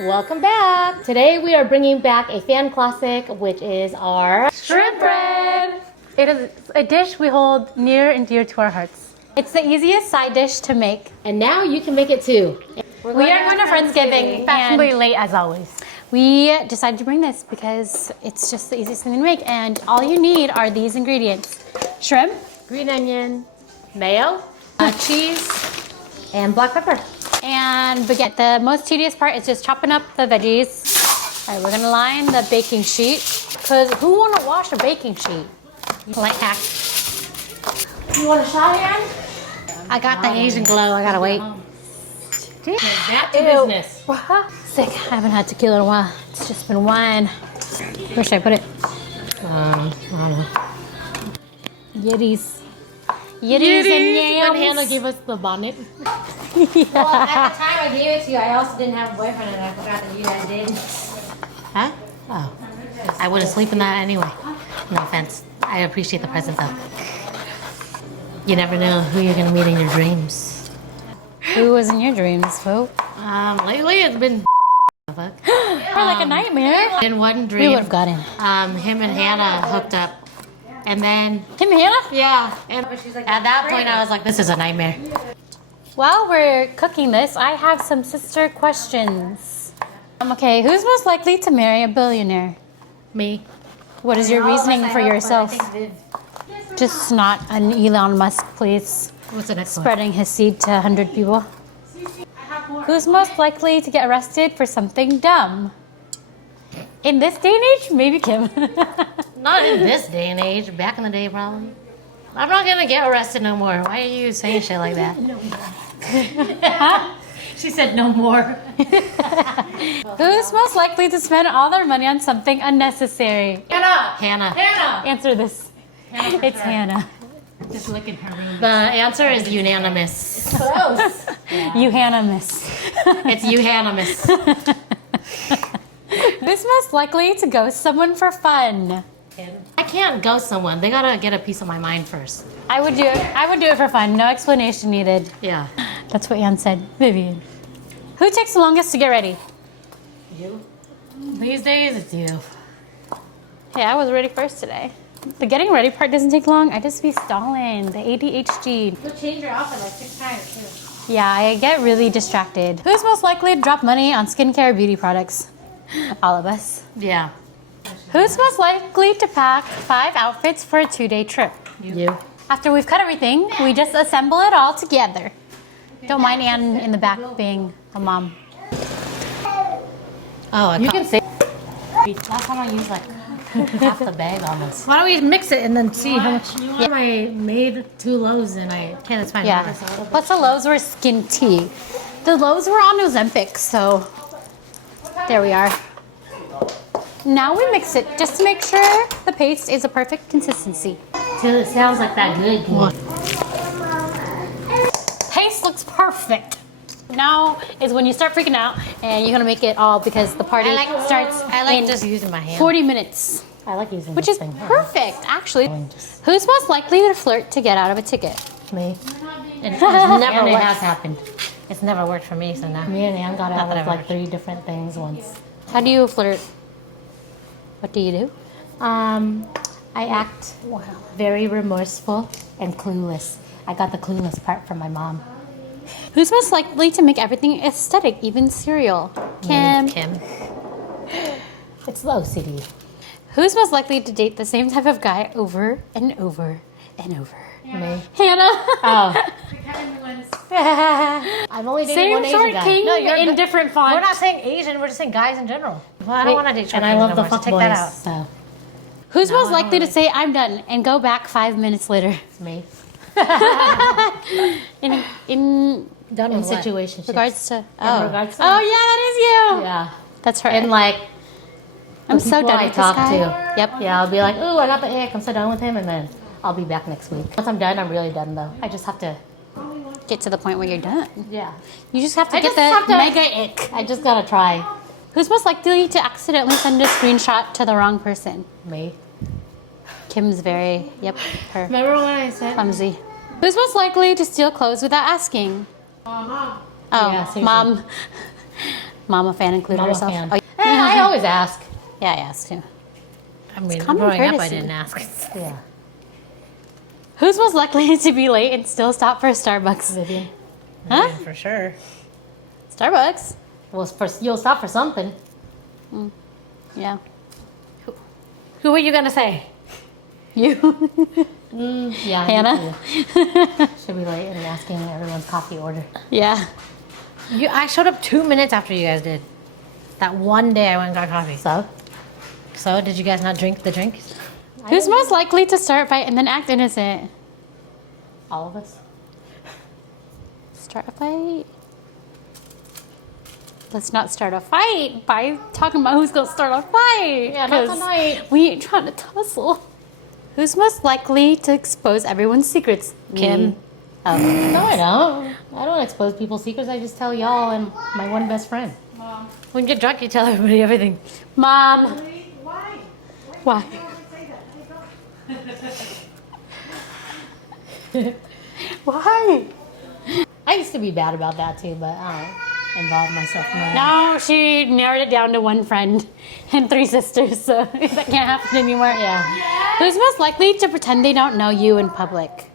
Welcome back. Today we are bringing back a fan classic, which is our shrimp bread. It is a dish we hold near and dear to our hearts. It's the easiest side dish to make. And now you can make it too. We are going to Friendsgiving, fashionably late as always. We decided to bring this because it's just the easiest thing to make, and all you need are these ingredients: shrimp, Green onion, mayo, cheese, and black pepper. and baguette. The most tedious part is just chopping up the veggies. All right, we're gonna line the baking sheet, because who wanna wash a baking sheet? Light hack. You want a shot hand? I got the Asian glow, I gotta wait. Back to business. Sick, I haven't had tequila in a while. It's just been wine. Where should I put it? I don't know. Yiddies. Yiddies and yams. When Hannah gave us the bonnet. Yeah. Well, at the time I gave it to you, I also didn't have a boyfriend, and I forgot that you guys did. Huh? Oh. I wouldn't sleep in that anyway. No offense. I appreciate the present though. You never know who you're gonna meet in your dreams. Who was in your dreams, Fo? Lately it's been Or like a nightmare. in one We dream. would have gotten. Him and Hannah hooked up. And then, Kim Hannah? yeah. And at that point I was like, this is a nightmare. While we're cooking this, I have some sister questions. Okay, who's most likely to marry a billionaire? Me. What is your reasoning for yourself? I think Just not an Elon Musk, please. What's the next one? Spreading his seed to 100 people. Who's most likely to get arrested for something dumb? In this day and age, maybe Kim. Not in this day and age. Back in the day, probably. I'm not gonna get arrested no more. Why are you saying shit like that? She said no more. Who's most likely to spend all their money on something unnecessary? Hannah. Answer this. It's Hannah. just look in her room. The answer is unanimous. Gross. Unanimous. It's unanimous. Who's most likely to ghost someone for fun? I can't ghost someone. They gotta get a piece of my mind first. I would do it. I would do it for fun. No explanation needed. Yeah. That's what Ann said. Vivian. Who takes the longest to get ready? You? These days, it's you. Hey, I was ready first today. The getting ready part doesn't take long. I just be stalling. The ADHD. You'll change your outfit like 6 times too. Yeah, I get really distracted. Who's most likely to drop money on skincare or beauty products? All of us. Yeah. Who's most likely to pack 5 outfits for a 2-day trip? You. After we've cut everything, we just assemble it all together. Don't mind Ann in the back being a mom. Oh, You can say. Last time I used like half the bag almost. Why don't we mix it and then see how much? I made 2 loaves and okay, that's fine. Yeah. Plus the loaves were skin tea. The loaves were on Ozempic, so there we are. Now we mix it just to make sure the paste is a perfect consistency. Till it sounds like that good one. Paste looks perfect. Now is when you start freaking out and you're gonna make it all because the party starts in just using my hand. 40 minutes, I like using which this is thing. perfect, actually. Who's most likely to flirt to get out of a ticket? Me. It has never And it worked. has happened. It's never worked for me, so now. Me and Ann got Not out that of I've like ever- 3 different things once. How do you flirt? What do you do? I act very remorseful and clueless. I got the clueless part from my mom. Who's most likely to make everything aesthetic, even cereal? Kim. Kim. It's the OCD. Who's most likely to date the same type of guy over and over and over? Me. Hannah. Oh. I've only dated Same one Asian short guy. king in different fonts. We're not saying Asian, we're just saying guys in general. Well, I don't want to date And I love the fuck Take boys. that out. So Who's most likely to say I'm done and go back 5 minutes later? It's me. In done In with what? situations. regards to regards to- oh yeah, that is you. Yeah. That's her. And like I'm the so people done I with this talk guy. to. Yep. Yeah, I'll be like, ooh, I got the ick. I'm so done with him, and then I'll be back next week. Once I'm done, I'm really done though. I just have to. Get to the point where you're done. Yeah. You just have to I get just the have to- mega ick. I just gotta try. Who's most likely to accidentally send a screenshot to the wrong person? Me. Kim's very, yep, her. Remember when I said? Clumsy. Who's most likely to steal clothes without asking? Oh, Yeah, seriously. mom. Mama fan included Mama herself. fan. Oh, I always ask. yeah, I asked him. I mean, common growing up, I courtesy. didn't ask. Yeah. Who's most likely to be late and still stop for Starbucks? Vivian. Huh? Yeah, for sure. Starbucks? Well, you'll stop for something. Yeah. Who were you gonna say? You? Yeah. Hannah? Should be late and asking everyone's coffee order. Yeah. I showed up 2 minutes after you guys did. That one day I went and got coffee. So, Did you guys not drink the drink? Who's most likely to start a fight and then act innocent? all of us. Start a fight? Let's not start a fight by talking about who's gonna start a fight. Yeah, not 'cause tonight. We ain't trying to tussle. Who's most likely to expose everyone's secrets? Kim. Me. Oh. No, I don't. I don't expose people's secrets. I just tell y'all and my one best friend. When you get drunk, you tell everybody everything. Mom. Why? Why? You always say that. Why? I used to be bad about that too, but I don't involve myself more. No, she narrowed it down to one friend and 3 sisters, so that can't happen anymore. Yeah. Who's most likely to pretend they don't know you in public?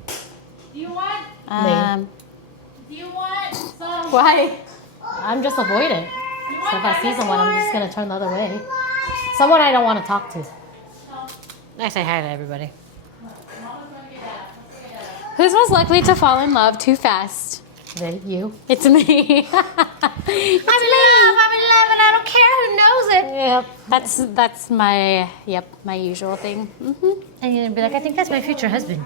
Do you want? Do you want some? Why? I'm just avoidant. So if I see someone, I'm just gonna turn the other way. Someone I don't want to talk to. I say hi to everybody. Who's most likely to fall in love too fast? You. It's me. I'm in love, and I don't care who knows it. Yep. That's my usual thing. And you're gonna be like, I think that's my future husband.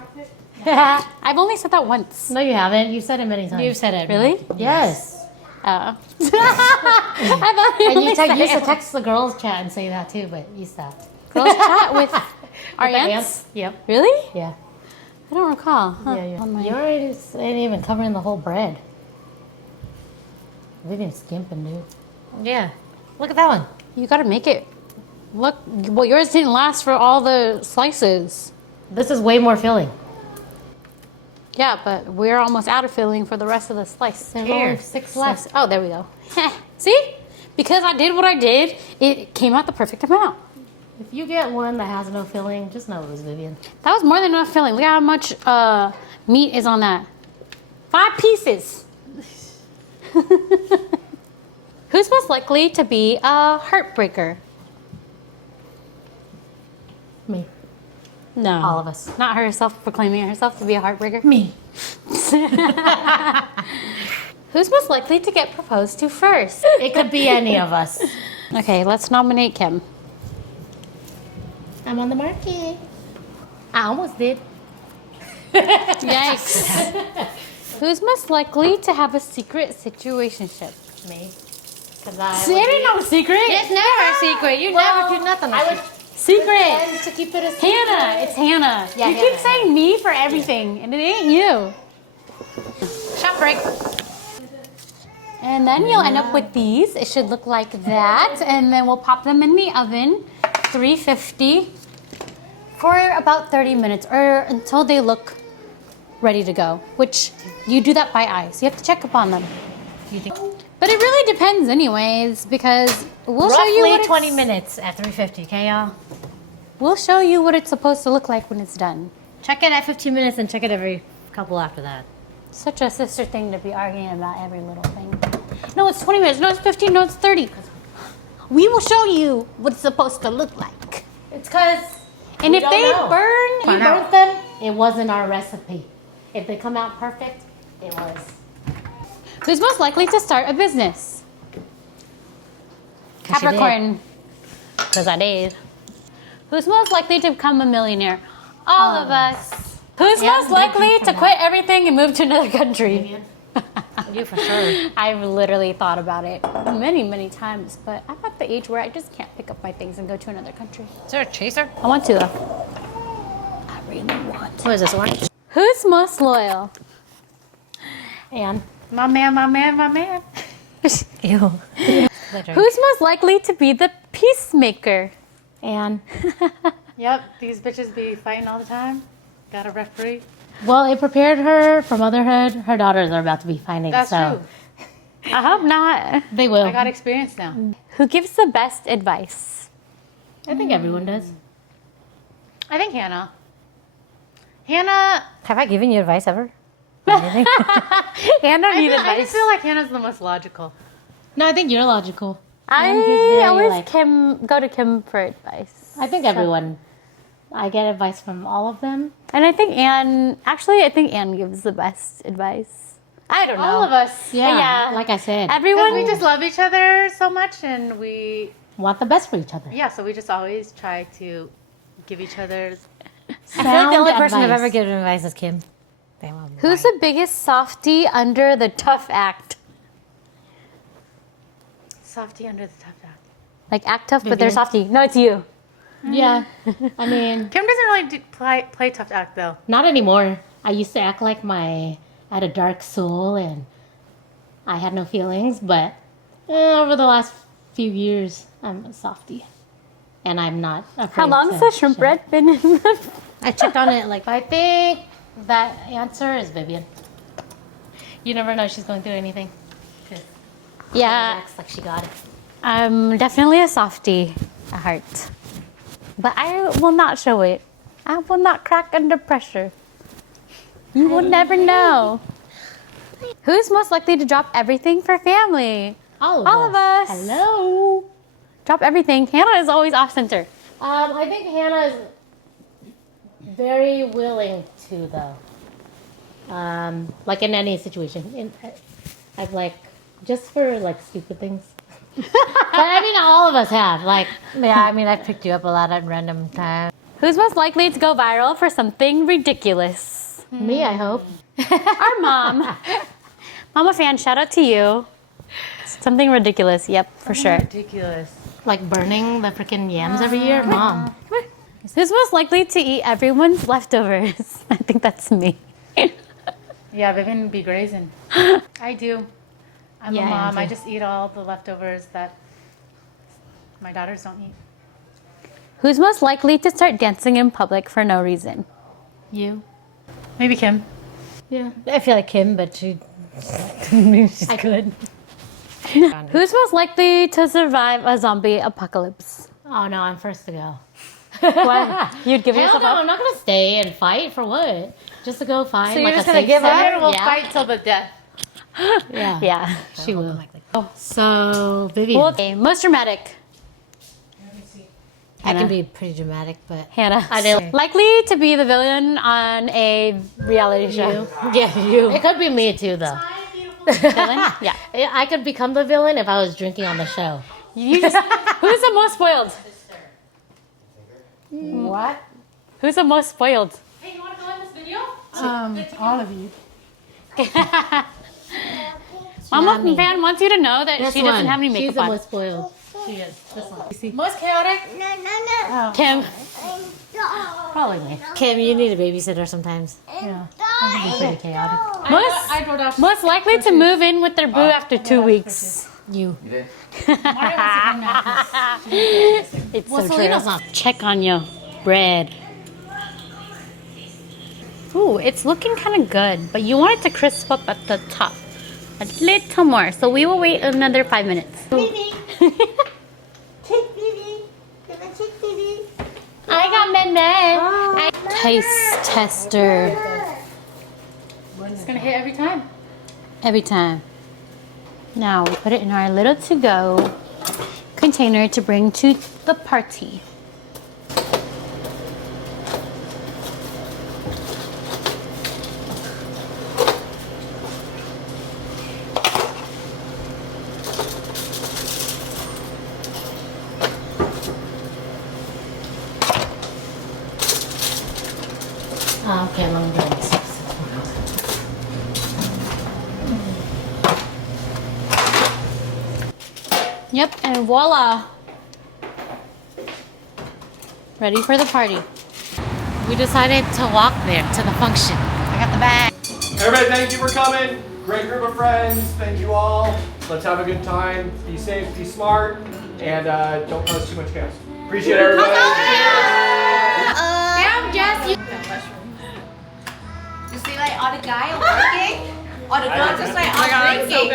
I've only said that once. No, you haven't. You've said it many times. You've said it. Really? Yes. I've only And you said used to it text the girls chat and say that too, but you stopped. girls chat with our With the aunts. Yep. Really? Yeah. I don't recall. Huh? Yeah, yeah. On my- You already ain't even covering the whole bread. Vivian's skimping, dude. Yeah. Look at that one. You gotta make it. Look, well, yours didn't last for all the slices. This is way more filling. Yeah, but we're almost out of filling for the rest of the slice. There's Here. only 6 left. Oh, there we go. See? Because I did what I did, it came out the perfect amount. If you get one that has no filling, just know it was Vivian. That was more than enough filling. Look how much meat is on that. 5 pieces. Who's most likely to be a heartbreaker? Me. No. All of us. Not her self-proclaiming herself to be a heartbreaker. Me. Who's most likely to get proposed to first? It could be any of us. Okay, let's nominate Kim. I'm on the market. I almost did. Yikes. Who's most likely to have a secret situationship? Me. Because It ain't no secret. It's never a secret. You never do nothing. I would Secret. pretend to keep it a secret. Hannah. It's Hannah. Yeah, you Hannah. keep saying me for everything, and it ain't you. Shop break. And then you'll end up with these. It should look like that. And then we'll pop them in the oven, 350, for about 30 minutes or until they look ready to go, which you do that by eye. So you have to check up on them. But it really depends anyways, because we'll show you Roughly what 20 minutes at 350, okay, y'all? We'll show you what it's supposed to look like when it's done. Check it at 15 minutes and check it every couple after that. Such a sister thing to be arguing about every little thing. No, it's 20 minutes. No, it's 15. No, it's 30. We will show you what it's supposed to look like. It's because And if they burn, we burnt them, it wasn't our recipe. If they come out perfect, it was. who's most likely to start a business? 'Cause she did. Capricorn. Because I did. Who's most likely to become a millionaire? All of us. Who's Yeah, most likely to quit everything and move to another country? Vivian. You for sure. I've literally thought about it many, many times, but I'm at the age where I just can't pick up my things and go to another country. Is there a chaser? I want to though. I really want. What is this, orange? Who's most loyal? And My man, my man, my man. Ew. Who's most likely to be the peacemaker? and Yep, these bitches be fighting all the time. Got a referee. well, it prepared her for motherhood. Her daughters are about to be finding. That's so true. I hope not. They will. I got experience now. Who gives the best advice? I think everyone does. I think Hannah. Hannah. Have I given you advice ever? Hannah need I advice. just feel like Hannah's the most logical. No, I think you're logical. I Ann gives very, always like- go to Kim for advice. I think everyone. I get advice from all of them. And I think Anne gives the best advice. I don't know. All of us. Yeah. Like I said, Because Everyone. we just love each other so much, and we, want the best for each other. yeah, so we just always try to give each other. I feel like the only person I've advice. ever given advice is Kim. Damn, I'm Who's the biggest softie under the tough act? Softy under the tough act. Like act tough, but they're Vivian. softie. No, it's you. Yeah. I mean, Kim doesn't really play tough act though. not anymore. I used to act like I had a dark soul and I had no feelings, but over the last few years, I'm a softie. And I'm not afraid How long's to the shrimp show. bread been in the... I checked on it, like, I think that answer is Vivian. You never know she's going through anything. She Yeah, acts like she got it. I'm definitely a softie at heart. But I will not show it. I will not crack under pressure. You will never know. Who's most likely to drop everything for family? All All of us. Hello. Drop everything. Hannah is always off center. I think Hannah is very willing to, though. Like in any situation. I've like, just for like stupid things. But I mean, all of us have. Like, Yeah, I mean, I've picked you up a lot at random times. Who's most likely to go viral for something ridiculous? me, I hope. Our mom. Mama fan, shout out to you. Something ridiculous. Yep, for sure. Ridiculous. Like burning the freaking yams every year. Mom. Who's most likely to eat everyone's leftovers? I think that's me. Yeah, Vivian be grazing. I do. I'm Yeah, a I am mom. I too. just eat all the leftovers that my daughters don't eat. Who's most likely to start dancing in public for no reason? You. Maybe Kim. Yeah. I feel like Kim, but she's good. Who's most likely to survive a zombie apocalypse? Oh no, I'm first to go. What? You'd give Hell yourself no, up? I'm not gonna stay and fight for what? Just to go find So you're like just a gonna safe give up? center? Vivian will Yeah. fight till the death. Yeah. Yeah. She will. So Vivian. Well, okay, most dramatic. I can be pretty dramatic, but Hannah. I didn't. Likely to be the villain on a reality show. yeah, you. It could be me too, though. Villain? Yeah. I could become the villain if I was drinking on the show. You just, who's the most spoiled? What? Who's the most spoiled? Hey, you want to go in this video? All of you. Mama fan wants you to know that This she doesn't one. have any She's makeup the on. most spoiled. She is. This one. Most chaotic? Kim. Probably me. Kim, you need a babysitter sometimes. Pretty chaotic. Most likely to move in with their boo after 2 weeks. You. It's so true. Check on your bread. Ooh, it's looking kind of good, but you want it to crisp up at the top. A little more. So we will wait another 5 minutes. I got Mendez. Taste tester. It's gonna hit every time. Every time. Now we put it in our little to-go container to bring to the party. Oh, okay, let me do this. Yep, and voila. Ready for the party. We decided to walk there to the function. I got the bag. Everybody, thank you for coming. Great group of friends. Thank you all. Let's have a good time. Be safe, be smart, and don't cause too much chaos. Appreciate everybody. Yeah, Jess, you see like all the guys working, all the girls just like all drinking.